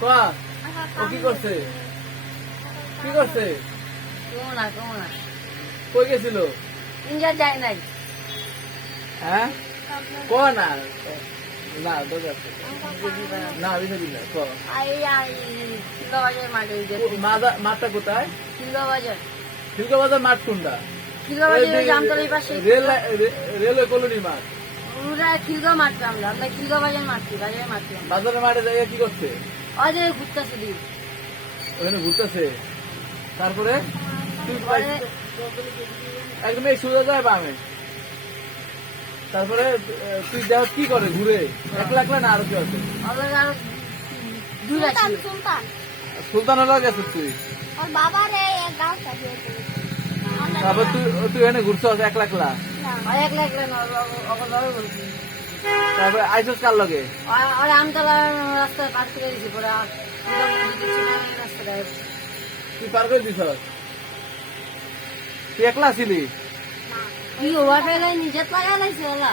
কোয়া ও কি করছে কি করছে কই গেছিল ইন্ডিয়া যায় নাই হ্যাঁ কোয়া না না দরকার না দিতে দিন না কোয়া খিলগাবাজার মাঠে মাঠটা কোথায় খিলগাবাজার খিলগাবাজার মাঠ কোনটা খিলগাবাজার জামতলার পাশে রেলওয়ে কলোনি মাঠ ওরা খিলগাঁও মাঠে আমরা খিলগাবাজার মাঠি বাজারে মাঠি বাজারের মাঠে জায়গা কি করছে অজয় ঘুরতেছে দিন ওখানে ঘুরতেছে তারপরে একদম এই সোজা যায় বামে তারপরে তুই দেখ কি করে ঘুরে একলা একলা না আরো কেউ আছে সুলতানের গেছে তুই তারপর তুই এখানে ঘুরছ একলা একলা তারপরে আইসস কার লগে আমতলার রাস্তা পার করে দিয়েছি পরে রাস্তাটা তুই পার করে দিছ তুই একলা ছিলি কি ওয়াটার নিজে লাগাইছে ওলা